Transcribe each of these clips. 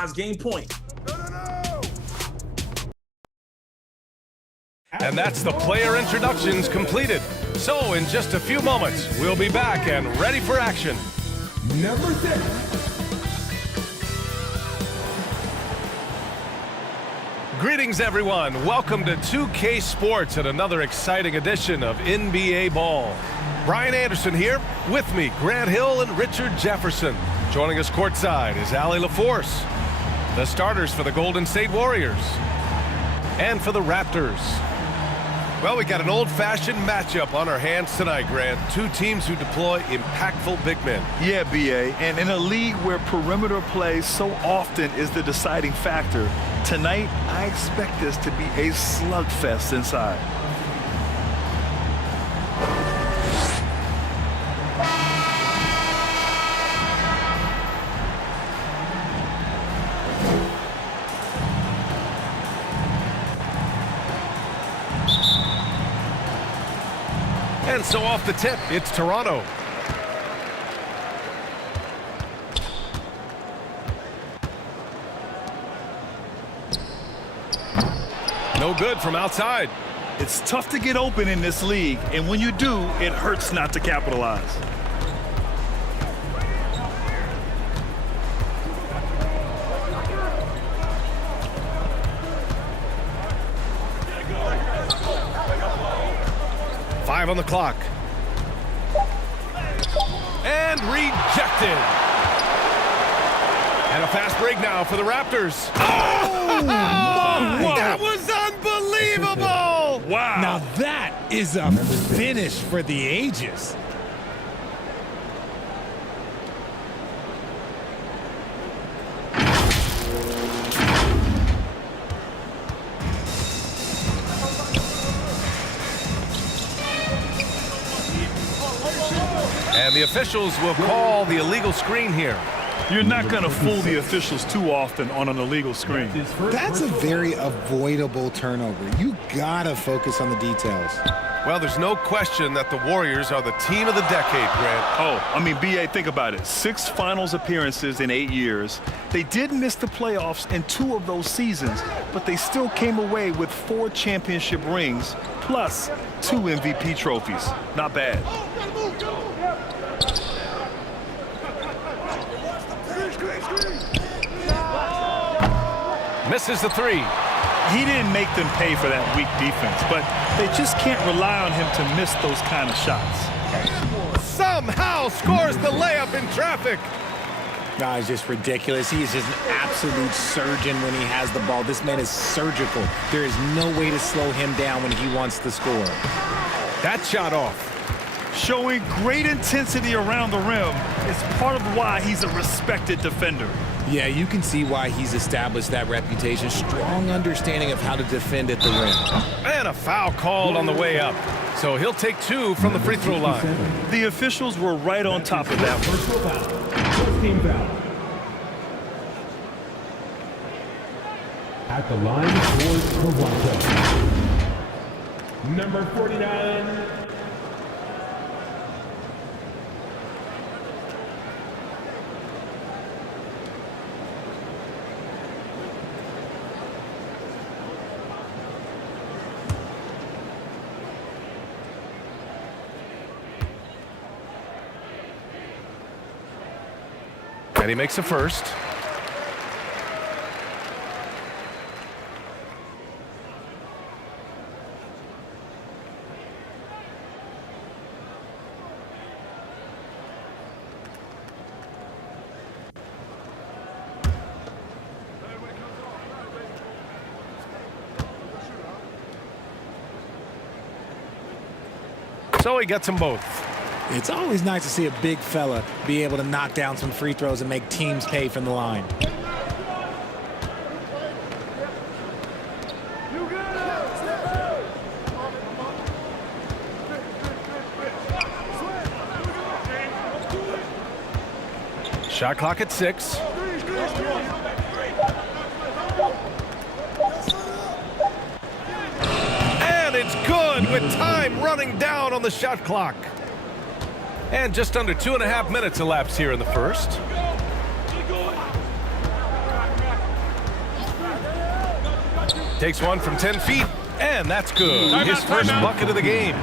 electrifies game point. And that's the player introductions completed. So in just a few moments, we'll be back and ready for action. Number 6. Greetings, everyone. Welcome to 2K Sports and another exciting edition of NBA Ball. Brian Anderson here. With me, Grant Hill and Richard Jefferson. Joining us courtside is Allie LaForce. The starters for the Golden State Warriors. And for the Raptors. Well, we got an old-fashioned matchup on our hands tonight, Grant. Two teams who deploy impactful big men. Yeah, B.A., and in a league where perimeter play so often is the deciding factor, tonight I expect this to be a slugfest inside. And so off the tip, it's Toronto. No good from outside. It's tough to get open in this league, and when you do, it hurts not to capitalize. Five on the clock. And rejected. And a fast break now for the Raptors. Oh! That was unbelievable! Wow. Now that is a finish for the ages. And the officials will call the illegal screen here. You're not going to fool the officials too often on an illegal screen. That's a very avoidable turnover. You gotta focus on the details. Well, there's no question that the Warriors are the team of the decade, Grant. Oh, I mean, B.A., think about it. 6 finals appearances in 8 years. They did miss the playoffs in 2 of those seasons, but they still came away with 4 championship rings plus 2 MVP trophies. Not bad. Misses the three. He didn't make them pay for that weak defense, but they just can't rely on him to miss those kind of shots. Somehow scores the layup in traffic. No, it's just ridiculous. He is just an absolute surgeon when he has the ball. This man is surgical. There is no way to slow him down when he wants to score. That shot off. Showing great intensity around the rim is part of why he's a respected defender. Yeah, you can see why he's established that reputation. Strong understanding of how to defend at the rim. And a foul called on the way up. So he'll take 2 from the free throw line. The officials were right on top of that one. First team foul. At the line for Toronto. Number 49. And he makes a first. So he gets them both. It's always nice to see a big fella be able to knock down some free throws and make teams pay from the line. Shot clock at 6. And it's good with time running down on the shot clock. And just under 2.5 minutes elapsed here in the first. Takes one from 10 feet, and that's good. Timeout, His first timeout. bucket of the game.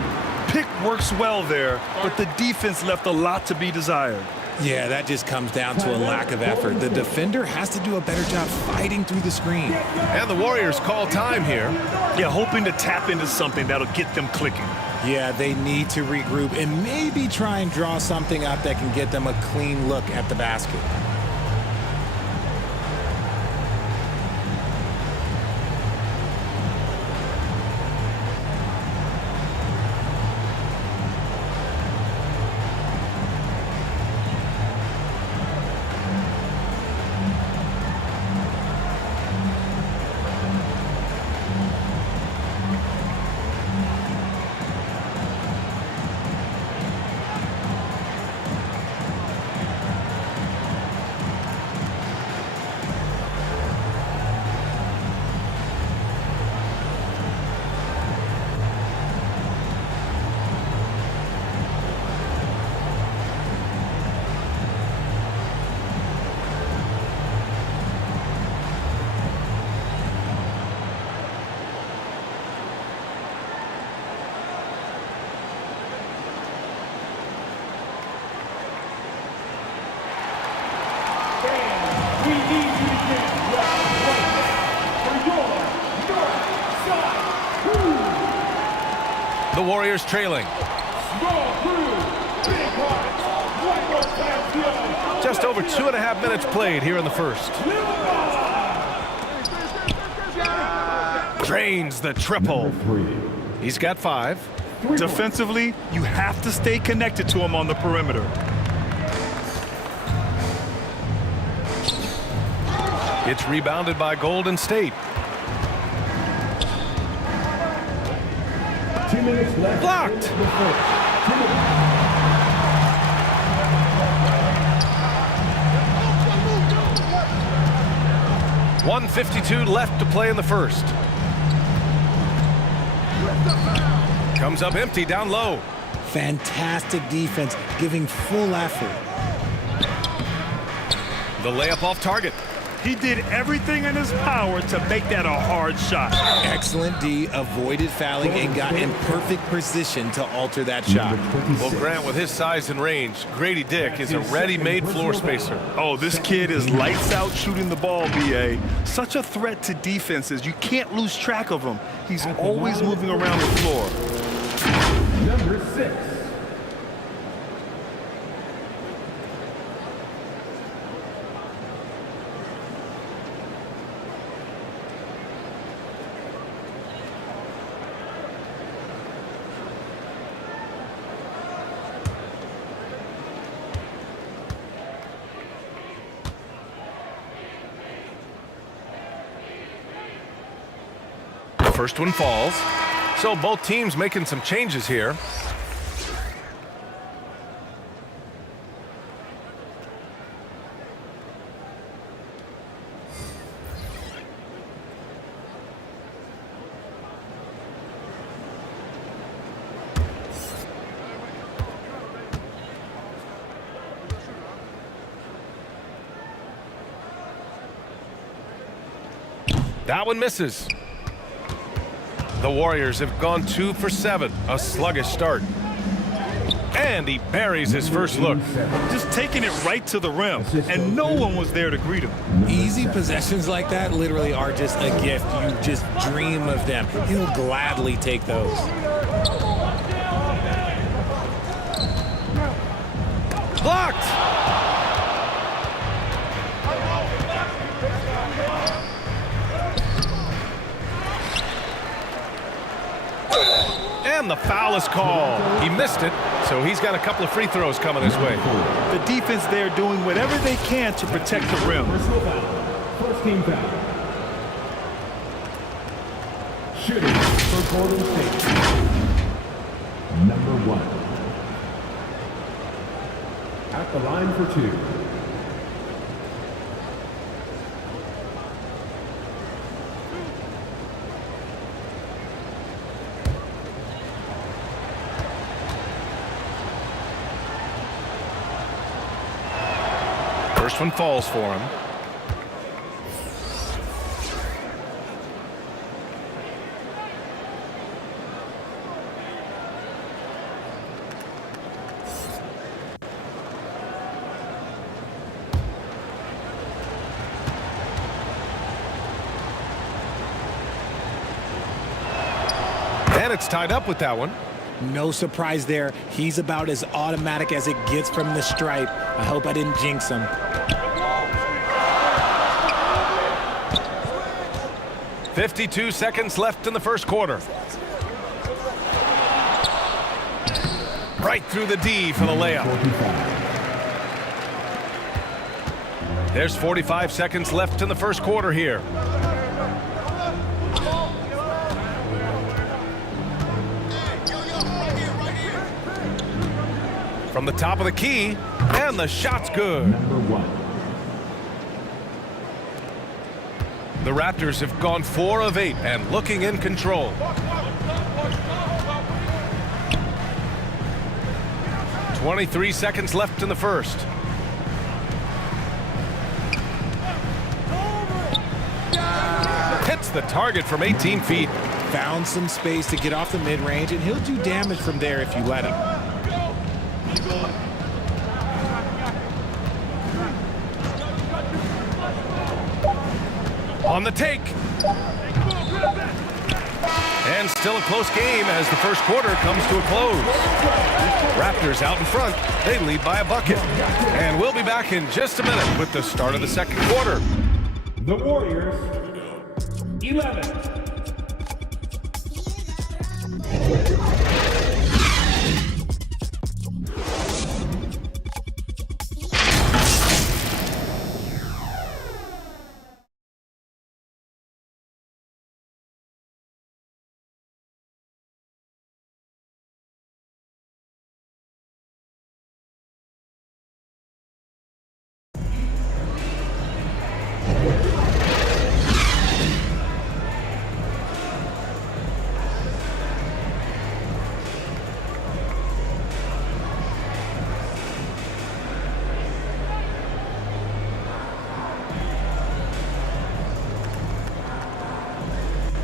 Pick works well there, but the defense left a lot to be desired. Yeah, that just comes down to a lack of effort. The defender has to do a better job fighting through the screen. And the Warriors call time here. Yeah, hoping to tap into something that'll get them clicking. Yeah, they need to regroup and maybe try and draw something up that can get them a clean look at the basket. We need you to get left right for your north side. The Warriors trailing. Scroll through. Big hearts. One more time, field. Just over 2.5 minutes played here in the first. Drains the triple. He's got 5. Defensively, you have to stay connected to him on the perimeter. It's rebounded by Golden State. 2 minutes left. Blocked. 1:52 left to play in the first. Comes up empty down low. Fantastic defense, giving full effort. The layup off target. He did everything in his power to make that a hard shot. Excellent D, avoided fouling and got in perfect position to alter that shot. Well, Grant, with his size and range, Grady Dick is a ready-made floor spacer. Oh, this kid is lights out shooting the ball, BA. Such a threat to defenses. You can't lose track of him. He's always moving around the floor. Number 6. First one falls. So both teams making some changes here. That one misses. The Warriors have gone 2 for 7, a sluggish start. And he buries his first look. Just taking it right to the rim, and no one was there to greet him. Easy possessions like that literally are just a gift. You just dream of them. He'll gladly take those. Blocked! And the foul is called. He missed it, so he's got a couple of free throws coming his way. The defense there doing whatever they can to protect the rim. Personal foul. First team foul. Shooting for Golden State. Number 1. At the line for 2. First one falls for him. And it's tied up with that one. No surprise there. He's about as automatic as it gets from the stripe. I hope I didn't jinx him. 52 seconds left in the first quarter. Right through the D for the layup. There's 45 seconds left in the first quarter here. From the top of the key, and the shot's good. The Raptors have gone 4 of 8 and looking in control. 23 seconds left in the first. Hits the target from 18 feet. Found some space to get off the mid-range, and he'll do damage from there if you let him. On the take. And still a close game as the first quarter comes to a close. Raptors out in front. They lead by a bucket. And we'll be back in just a minute with the start of the second quarter. The Warriors, 11.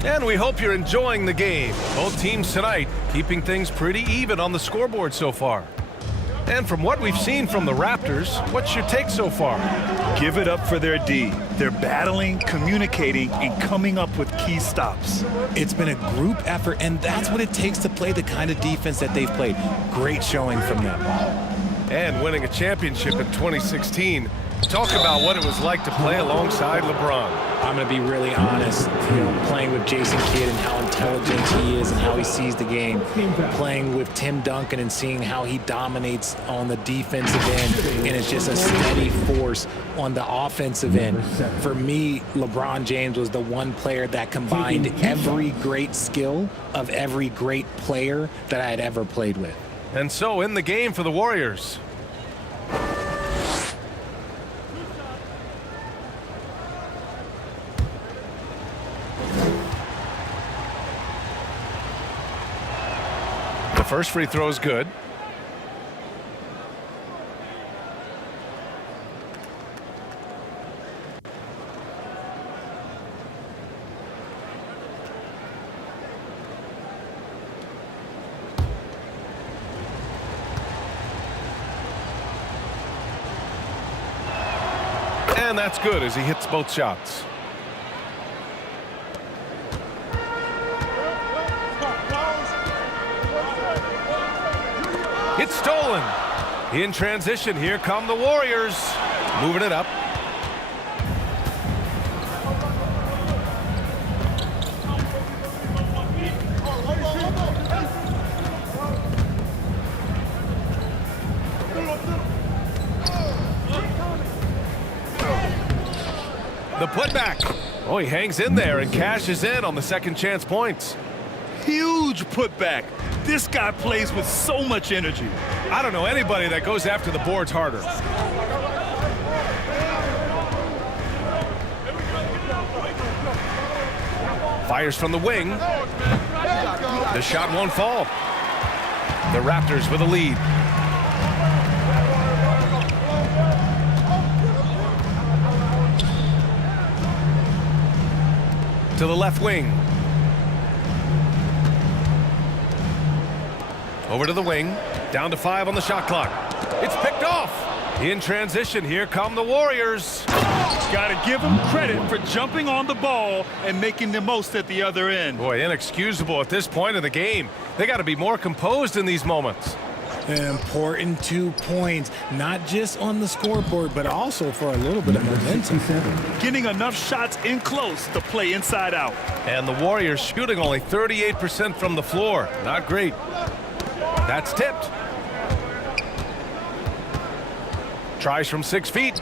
And we hope you're enjoying the game. Both teams tonight keeping things pretty even on the scoreboard so far. And from what we've seen from the Raptors, what's your take so far? Give it up for their D. They're battling, communicating, and coming up with key stops. It's been a group effort, and that's what it takes to play the kind of defense that they've played. Great showing from them. And winning a championship in 2016. Talk about what it was like to play alongside LeBron. I'm going to be really honest, playing with Jason Kidd and how intelligent he is and how he sees the game. Playing with Tim Duncan and seeing how he dominates on the defensive end and is just a steady force on the offensive end. For me, LeBron James was the one player that combined every great skill of every great player that I had ever played with. And so in the game for the Warriors. The first free throw is good. And that's good as he hits both shots. It's stolen. In transition, here come the Warriors. Moving it up. The putback. Oh, he hangs in there and cashes in on the second chance points. Huge putback. This guy plays with so much energy. I don't know anybody that goes after the boards harder. Fires from the wing. The shot won't fall. The Raptors with a lead. To the left wing. Over to the wing. Down to 5 on the shot clock. It's picked off. In transition, here come the Warriors. Gotta give him credit for jumping on the ball and making the most at the other end. Boy, inexcusable at this point in the game. They got to be more composed in these moments. Important 2 points, not just on the scoreboard, but also for a little bit of momentum. Getting enough shots in close to play inside out. And the Warriors shooting only 38% from the floor. Not great. That's tipped. Tries from 6 feet.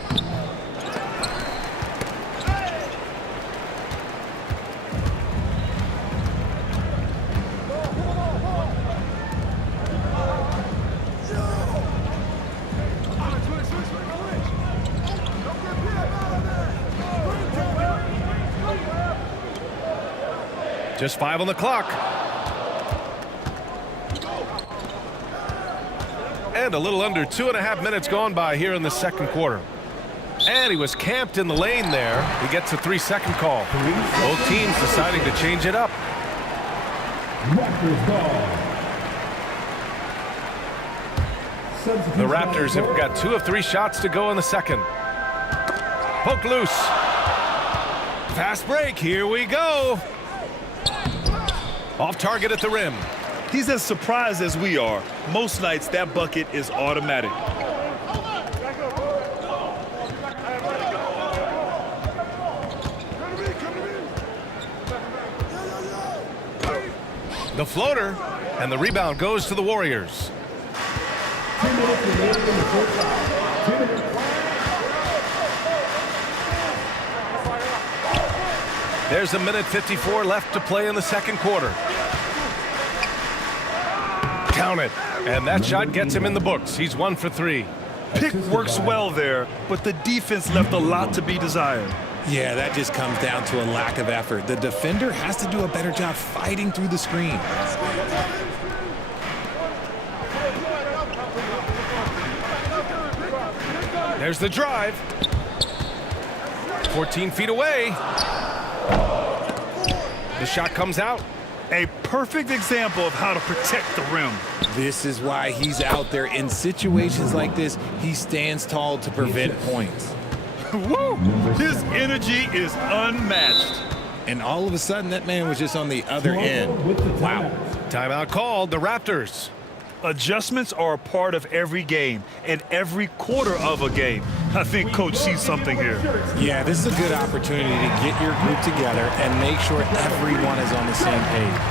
Just 5 on the clock. And a little under 2.5 minutes gone by here in the second quarter. And he was camped in the lane there. He gets a 3-second call. Both teams deciding to change it up. Raptors ball. The Raptors have got 2 of 3 shots to go in the second. Poke loose. Fast break. Here we go. Off target at the rim. He's as surprised as we are. Most nights, that bucket is automatic. The floater, and the rebound goes to the Warriors. 2 minutes remaining in the first half. 2 minutes. There's 1:54 left to play in the second quarter. Count it. And that shot gets him in the books. He's 1 for 3. Pick works well there, but the defense left a lot to be desired. Yeah, that just comes down to a lack of effort. The defender has to do a better job fighting through the screen. There's the drive. 14 feet away. The shot comes out. A perfect example of how to protect the rim. This is why he's out there. In situations like this, he stands tall to prevent points. Woo! His energy is unmatched. And all of a sudden, that man was just on the other end. Wow. Timeout called. The Raptors. Adjustments are a part of every game and every quarter of a game. I think Coach sees something here. Yeah, this is a good opportunity to get your group together and make sure everyone is on the same page.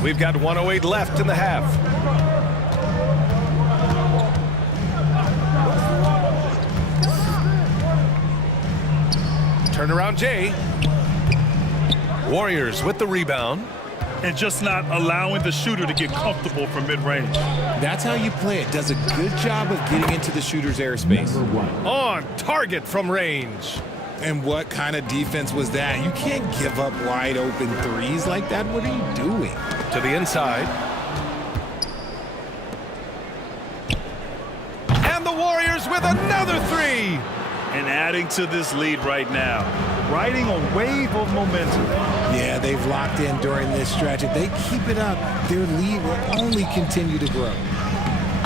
We've got 1:08 left in the half. Turnaround Jay. Warriors with the rebound. And just not allowing the shooter to get comfortable from mid-range. That's how you play it. Does a good job of getting into the shooter's airspace. On target from range. And what kind of defense was that? You can't give up wide open threes like that. What are you doing? To the inside. And the Warriors with another 3. And adding to this lead right now. Riding a wave of momentum. Yeah, they've locked in during this stretch. If they keep it up, their lead will only continue to grow.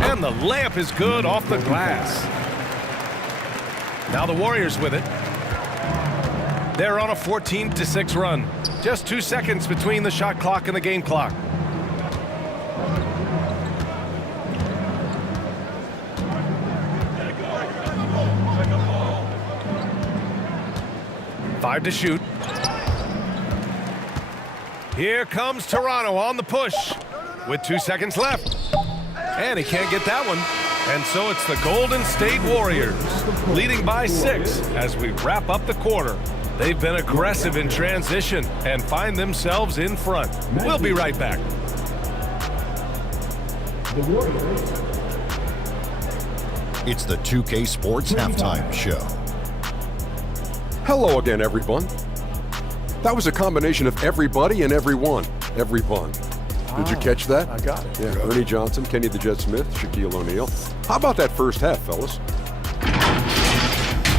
And the layup is good off the glass. Now the Warriors with it. They're on a 14-6 run. Just 2 seconds between the shot clock and the game clock. Five to shoot. Here comes Toronto on the push with 2 seconds left. And he can't get that one. And so it's the Golden State Warriors leading by 6 as we wrap up the quarter. They've been aggressive in transition and find themselves in front. We'll be right back. The Warriors. It's the 2K Sports Halftime Show. Hello again, everyone. That was a combination of everybody and everyone. Everyone. Did you catch that? I got it. Yeah, Ernie Johnson, Kenny the Jet Smith, Shaquille O'Neal. How about that first half, fellas?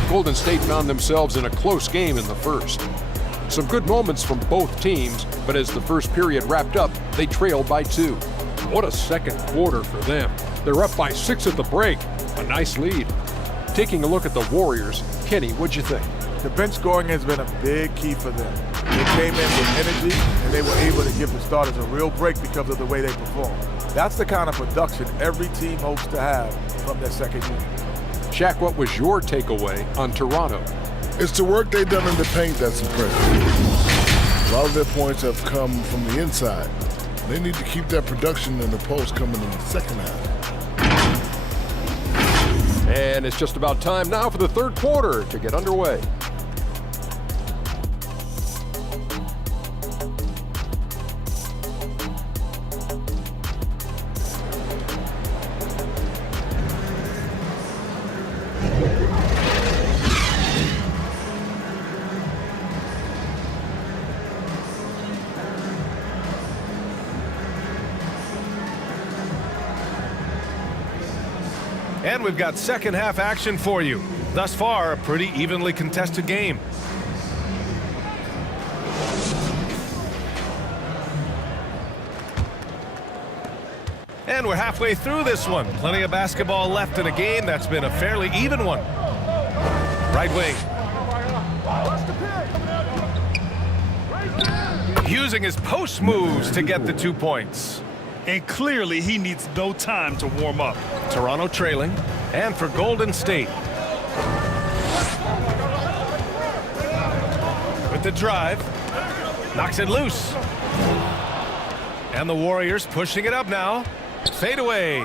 Golden State found themselves in a close game in the first. Some good moments from both teams, but as the first period wrapped up, they trailed by 2. What a second quarter for them. They're up by 6 at the break. A nice lead. Taking a look at the Warriors, Kenny, what'd you think? The bench scoring has been a big key for them. They came in with energy, and they were able to give the starters a real break because of the way they performed. That's the kind of production every team hopes to have from their second unit. Shaq, what was your takeaway on Toronto? It's the work they've done in the paint that's impressive. A lot of their points have come from the inside. They need to keep that production in the post coming in the second half. And it's just about time now for the third quarter to get underway. And we've got second half action for you. Thus far, a pretty evenly contested game. And we're halfway through this one. Plenty of basketball left in a game that's been a fairly even one. Right wing. Using his post moves to get the 2 points. And clearly he needs no time to warm up. Toronto trailing, and for Golden State. With the drive, knocks it loose. And the Warriors pushing it up now. Fadeaway.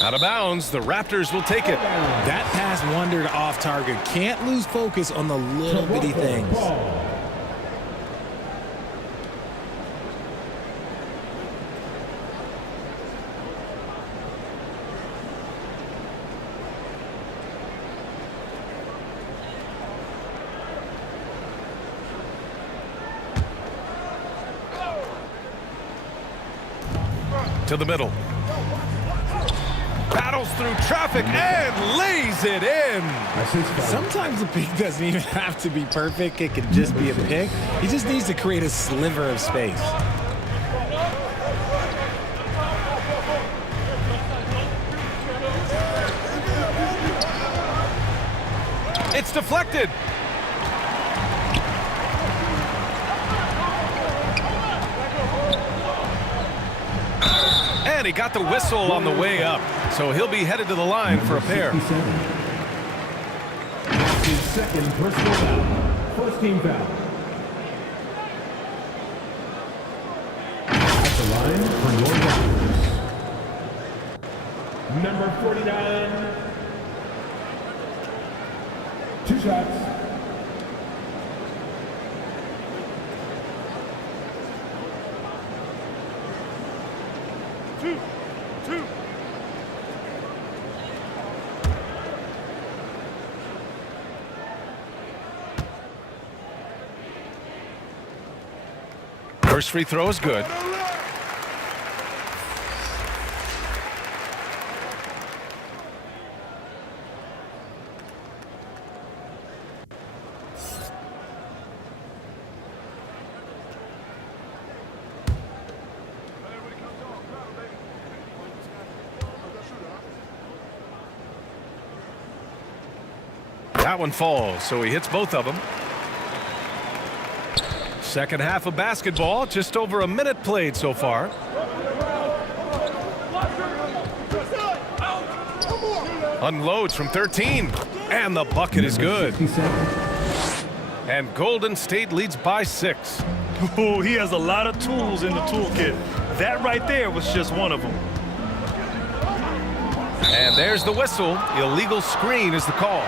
Out of bounds, the Raptors will take it. That pass wandered off target. Can't lose focus on the little bitty things. To the middle. Battles through traffic and lays it in. Sometimes the pick doesn't even have to be perfect. It can just be a pick. He just needs to create a sliver of space. It's deflected. And he got the whistle on the way up, so he'll be headed to the line for a pair. His second personal foul. First team foul. At the line for your Raptors. Number 49. 2 shots. Two. First free throw is good. That one falls, so he hits both of them. Second half of basketball, just over a minute played so far. Unloads from 13, and the bucket is good. And Golden State leads by 6. Oh, he has a lot of tools in the toolkit. That right there was just one of them. And there's the whistle. Illegal screen is the call.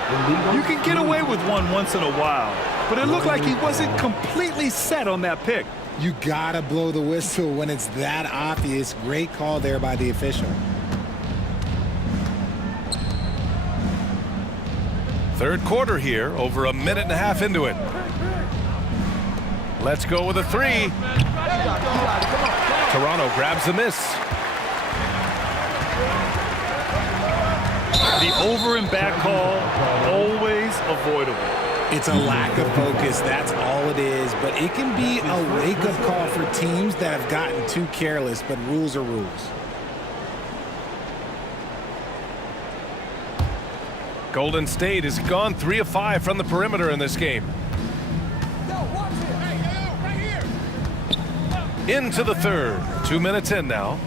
You can get away with one once in a while, but it looked like he wasn't completely set on that pick. You gotta blow the whistle when it's that obvious. Great call there by the official. Third quarter here, over a minute and a half into it. Let's go with a 3. Toronto grabs the miss. The over and back call, always avoidable. It's a lack of focus, that's all it is. But it can be a wake-up call for teams that have gotten too careless, but rules are rules. Golden State has gone 3 of 5 from the perimeter in this game. Into the third. 2 minutes in now.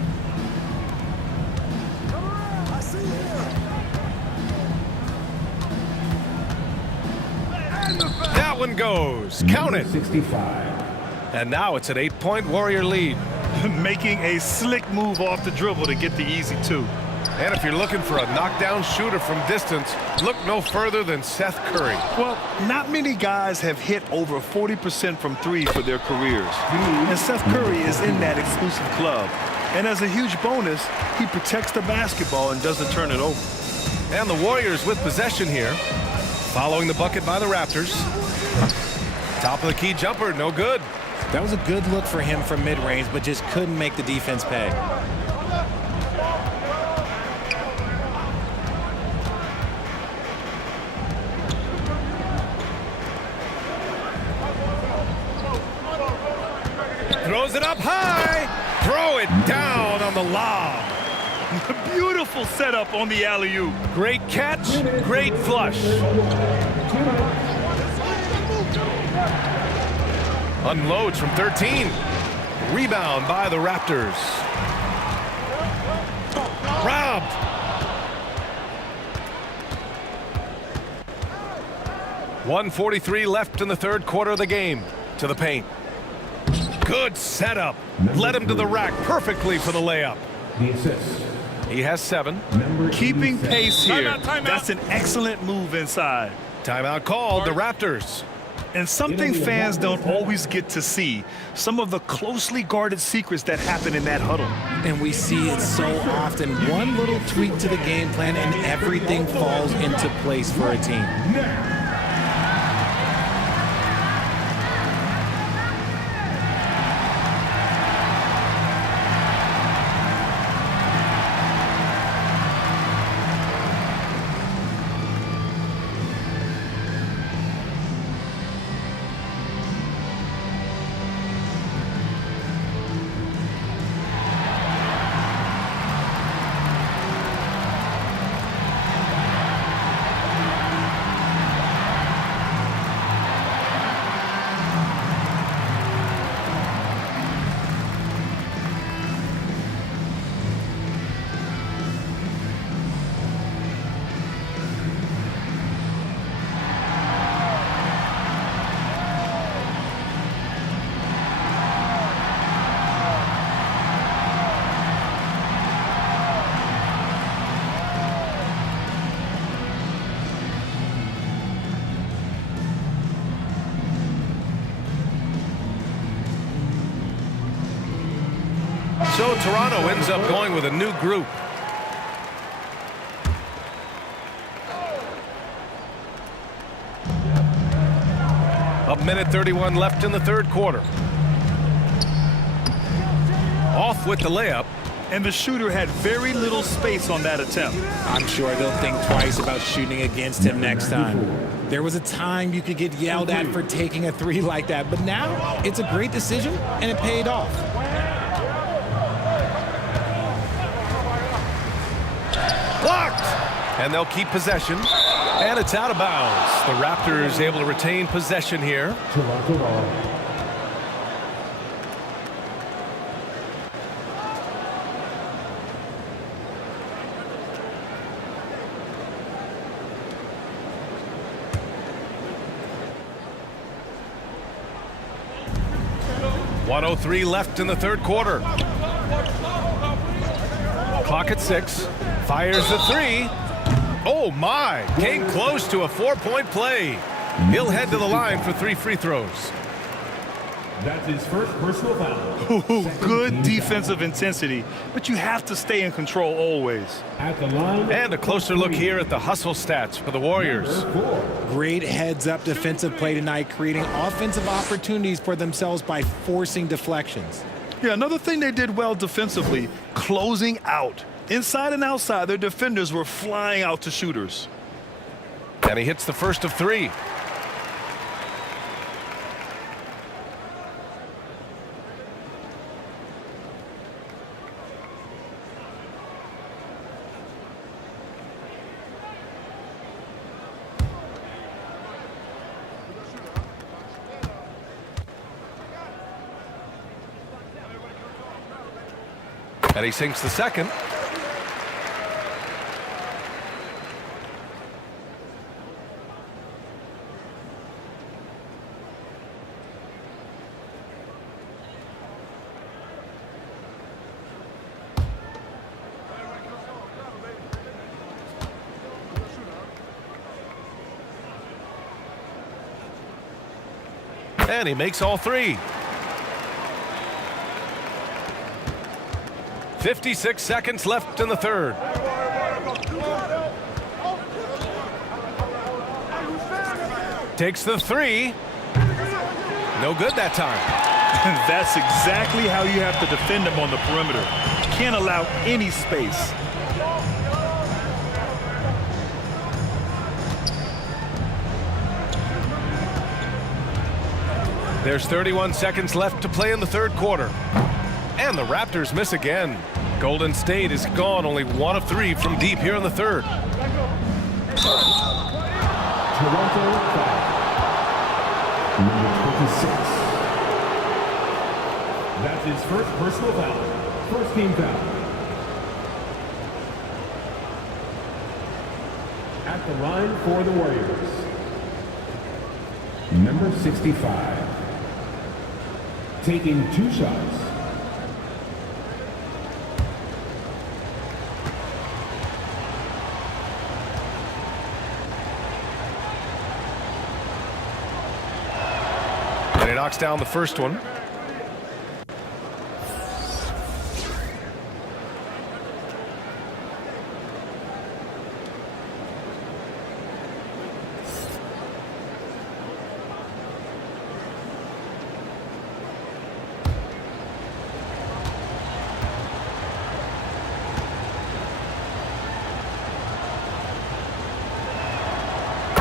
That one goes. Count it. 65. And now it's an 8-point Warrior lead. Making a slick move off the dribble to get the easy 2. And if you're looking for a knockdown shooter from distance, look no further than Seth Curry. Well, not many guys have hit over 40% from 3 for their careers. And Seth Curry is in that exclusive club. And as a huge bonus, he protects the basketball and doesn't turn it over. And the Warriors with possession here. Following the bucket by the Raptors. Top of the key jumper, no good. That was a good look for him from mid-range, but just couldn't make the defense pay. Throws it up high. Throw it down on the lob. Beautiful setup on the alley-oop. Great catch, great flush. Unloads from 13. Rebound by the Raptors. Robbed. .143 left in the third quarter of the game. To the paint. Good setup. Led him to the rack perfectly for the layup. The assist. He has 7. Keeping pace here. That's an excellent move inside. Timeout called, the Raptors. And something fans don't always get to see, some of the closely guarded secrets that happen in that huddle. And we see it so often. One little tweak to the game plan and everything falls into place for a team. So Toronto ends up going with a new group. A minute 31 left in the third quarter. Off with the layup. And the shooter had very little space on that attempt. I'm sure they'll think twice about shooting against him next time. There was a time you could get yelled at for taking a 3 like that, but now it's a great decision and it paid off. Blocked! And they'll keep possession. And it's out of bounds. The Raptors able to retain possession here. Toronto ball. .103 left in the third quarter. Clock at 6. Fires the 3. Oh my! Came close to a 4-point play. He'll head to the line for 3 free throws. That's his first personal foul. Ooh, good defensive intensity, but you have to stay in control always. At the line. And a closer look here at the hustle stats for the Warriors. Great heads-up defensive play tonight, creating offensive opportunities for themselves by forcing deflections. Yeah, another thing they did well defensively, closing out. Inside and outside, their defenders were flying out to shooters. And he hits the first of 3. And he sinks the second. And he makes all 3. 56 seconds left in the third. Takes the 3. No good that time. That's exactly how you have to defend them on the perimeter. Can't allow any space. There's 31 seconds left to play in the third quarter. And the Raptors miss again. Golden State is gone, only 1 of 3 from deep here in the third. Toronto foul. Number 26. That's his first personal foul. First team foul. At the line for the Warriors. Number 65. Taking 2 shots. And he knocks down the first one.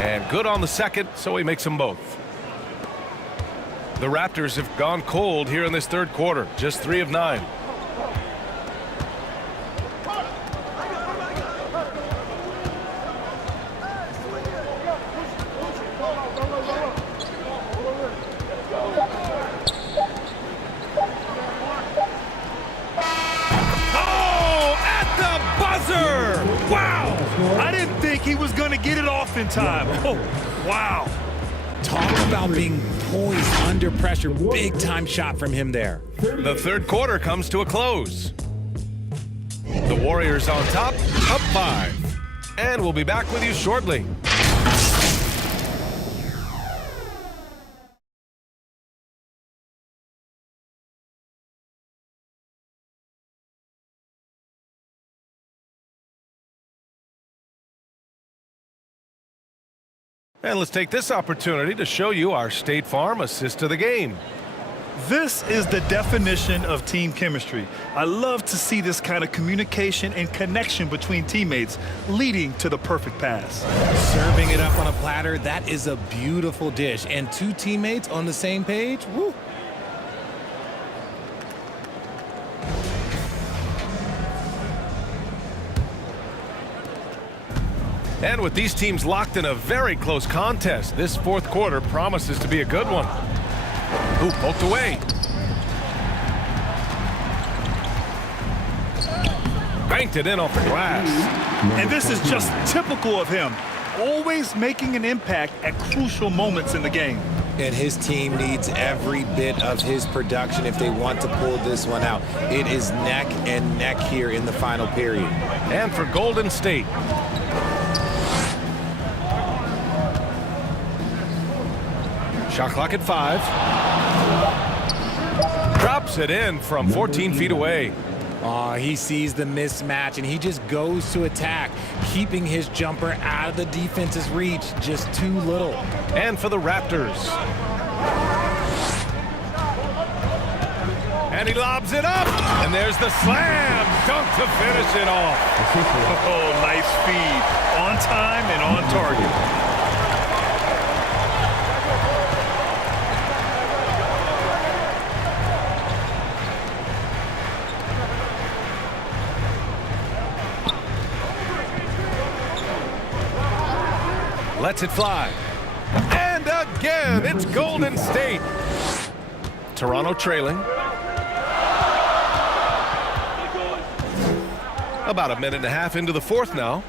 And good on the second, so he makes them both. The Raptors have gone cold here in this third quarter, just 3 of 9. Oh, at the buzzer! Wow! I didn't think he was going to get it off in time. Oh, wow. Talk about being poised under pressure. Big time shot from him there. The third quarter comes to a close. The Warriors on top, up 5. And we'll be back with you shortly. And let's take this opportunity to show you our State Farm assist to the game. This is the definition of team chemistry. I love to see this kind of communication and connection between teammates leading to the perfect pass. Serving it up on a platter, that is a beautiful dish. And 2 teammates on the same page, woo. And with these teams locked in a very close contest, this fourth quarter promises to be a good one. Ooh, poked away. Banked it in off the glass. And this is just typical of him, always making an impact at crucial moments in the game. And his team needs every bit of his production if they want to pull this one out. It is neck and neck here in the final period. And for Golden State, shot clock at 5. Drops it in from 14 feet away. He sees the mismatch, and he just goes to attack, keeping his jumper out of the defense's reach. Just too little. And for the Raptors. And he lobs it up. And there's the slam dunk to finish it off. Oh, nice feed. On time and on target. Lets it fly. And again, it's Golden State. Toronto trailing. About a minute and a half into the fourth now.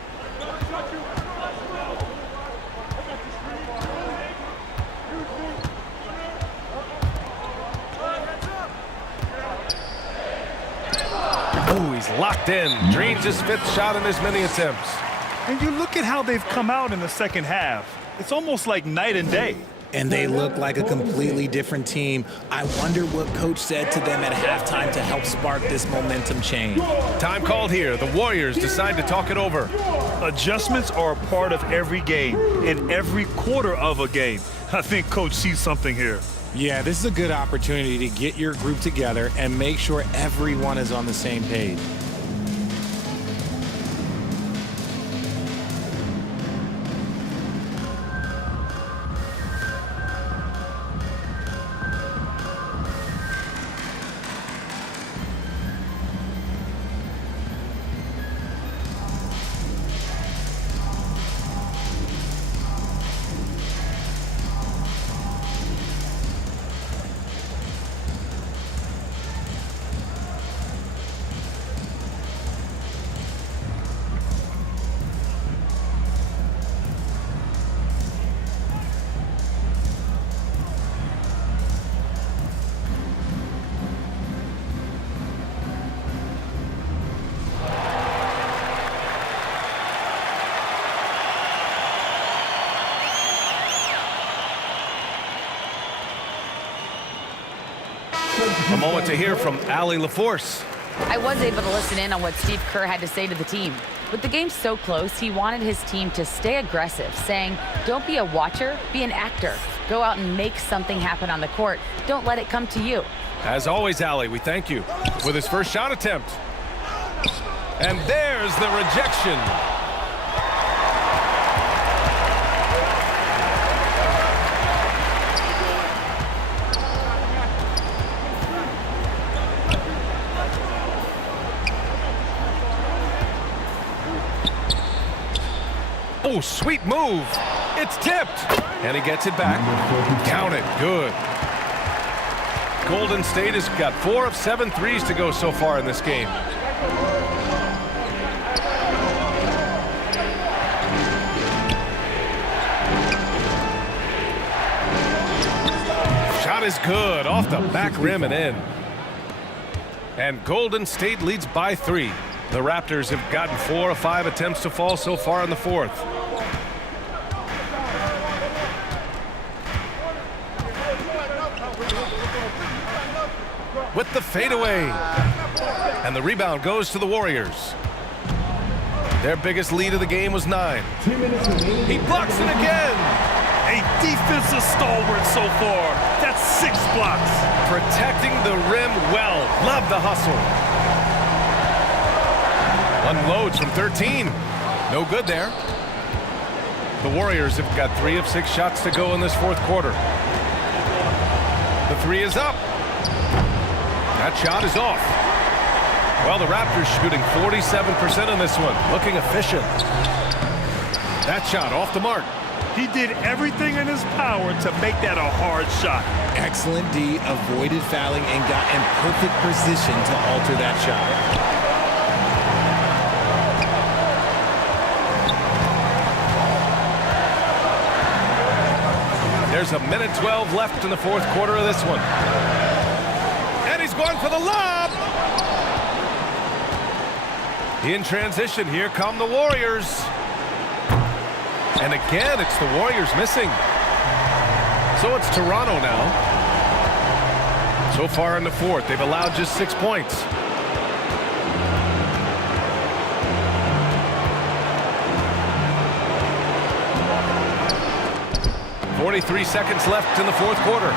Ooh, he's locked in. Drains his 5th shot in as many attempts. And you look at how they've come out in the second half. It's almost like night and day. And they look like a completely different team. I wonder what coach said to them at halftime to help spark this momentum change. Time called here. The Warriors decide to talk it over. Adjustments are a part of every game, in every quarter of a game. I think coach sees something here. Yeah, this is a good opportunity to get your group together and make sure everyone is on the same page. A moment to hear from Allie LaForce. I was able to listen in on what Steve Kerr had to say to the team. With the game so close, he wanted his team to stay aggressive, saying, don't be a watcher, be an actor. Go out and make something happen on the court. Don't let it come to you. As always, Allie, we thank you. With his first shot attempt. And there's the rejection. Oh, sweet move. It's tipped. And he gets it back. Count it. Good. Golden State has got 4 of 7 threes to go so far in this game. Shot is good. Off the back rim and in. And Golden State leads by 3. The Raptors have gotten 4 of 5 attempts to fall so far in the fourth. With the fadeaway. And the rebound goes to the Warriors. Their biggest lead of the game was 9. He blocks it again. A defensive stalwart so far. That's 6 blocks. Protecting the rim well. Love the hustle. Unloads from 13. No good there. The Warriors have got 3 of 6 shots to go in this fourth quarter. The 3 is up. That shot is off. Well, the Raptors shooting 47% in this one. Looking efficient. That shot off the mark. He did everything in his power to make that a hard shot. Excellent D, avoided fouling and got in perfect position to alter that shot. There's a minute 12 left in the fourth quarter of this one. And he's going for the lob. In transition, here come the Warriors. And again, it's the Warriors missing. So it's Toronto now. So far in the fourth, they've allowed just 6 points. .43 seconds left in the fourth quarter.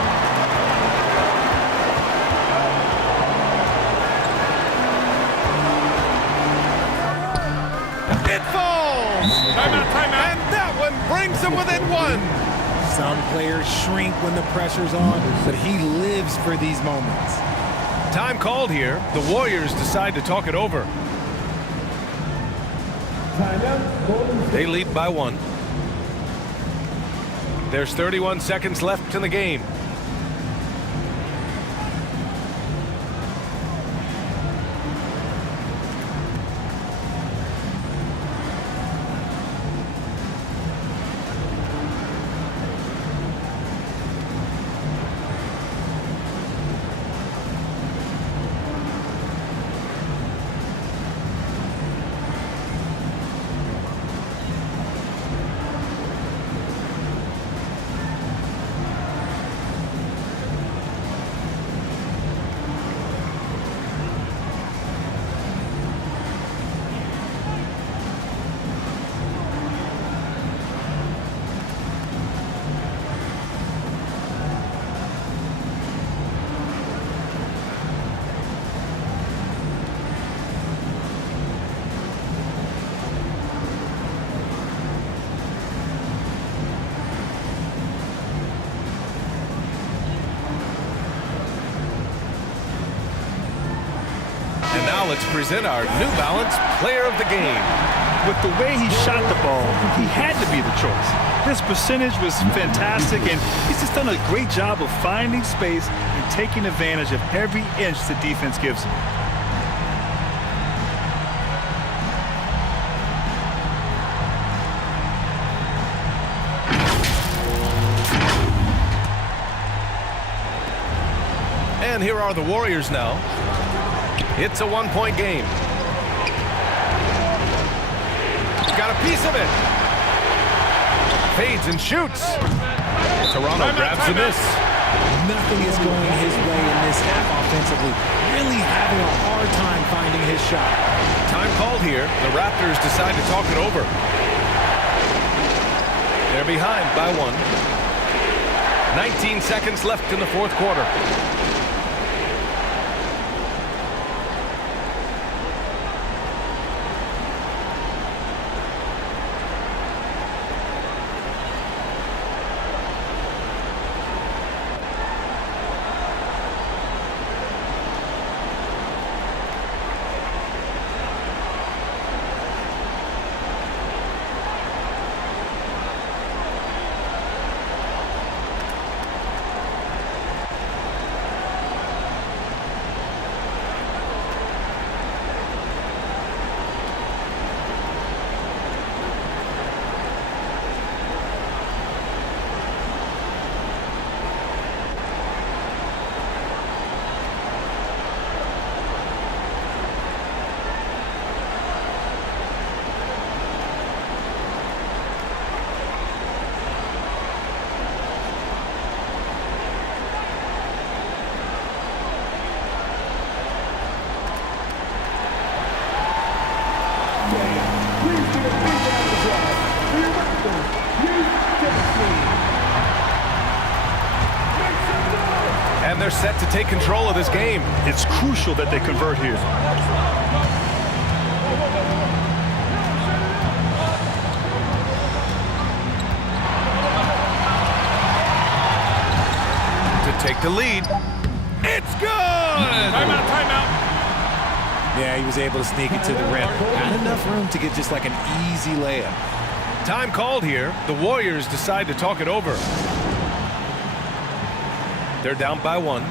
It falls! Timeout. And that one brings them within one. Some players shrink when the pressure's on, but he lives for these moments. Time called here. The Warriors decide to talk it over. They lead by 1. There's 31 seconds left in the game. And now let's present our New Balance Player of the Game. With the way he shot the ball, he had to be the choice. His percentage was fantastic, and he's just done a great job of finding space and taking advantage of every inch the defense gives him. And here are the Warriors now. It's a 1-point game. Got a piece of it. Fades and shoots. Toronto grabs the miss. Nothing is going his way in this half offensively. Really having a hard time finding his shot. Time called here. The Raptors decide to talk it over. They're behind by 1. 19 seconds left in the fourth quarter. And they're set to take control of this game. It's crucial that they convert here. To take the lead. It's good! Timeout. Yeah, he was able to sneak it to the rim. Not enough room to get just like an easy layup. Time called here. The Warriors decide to talk it over. They're down by 1.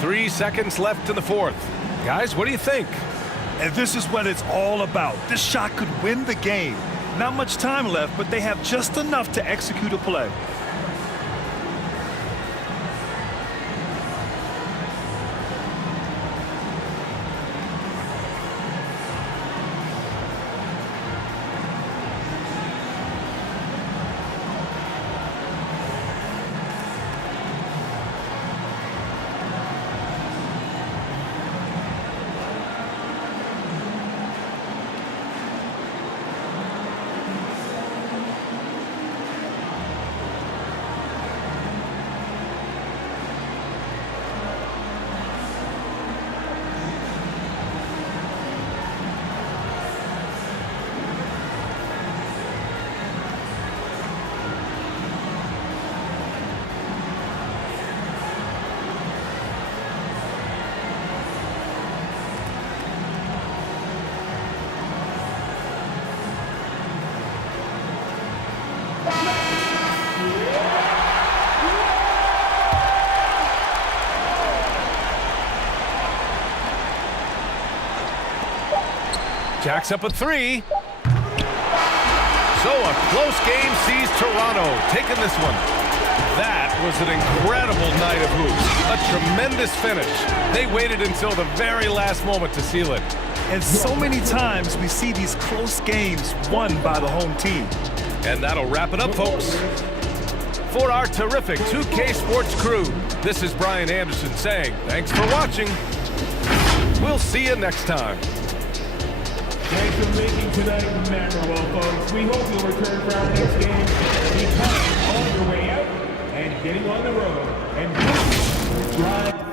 3 seconds left in the fourth. Guys, what do you think? And this is what it's all about. This shot could win the game. Not much time left, but they have just enough to execute a play. Jacks up a 3. So a close game sees Toronto taking this one. That was an incredible night of hoops. A tremendous finish. They waited until the very last moment to seal it. And so many times we see these close games won by the home team. And that'll wrap it up, folks. For our terrific 2K Sports crew, this is Brian Anderson saying thanks for watching. We'll see you next time. Thanks for making tonight memorable, folks. We hope you'll return for our next game. Be kind on your way out and getting on the road. And drive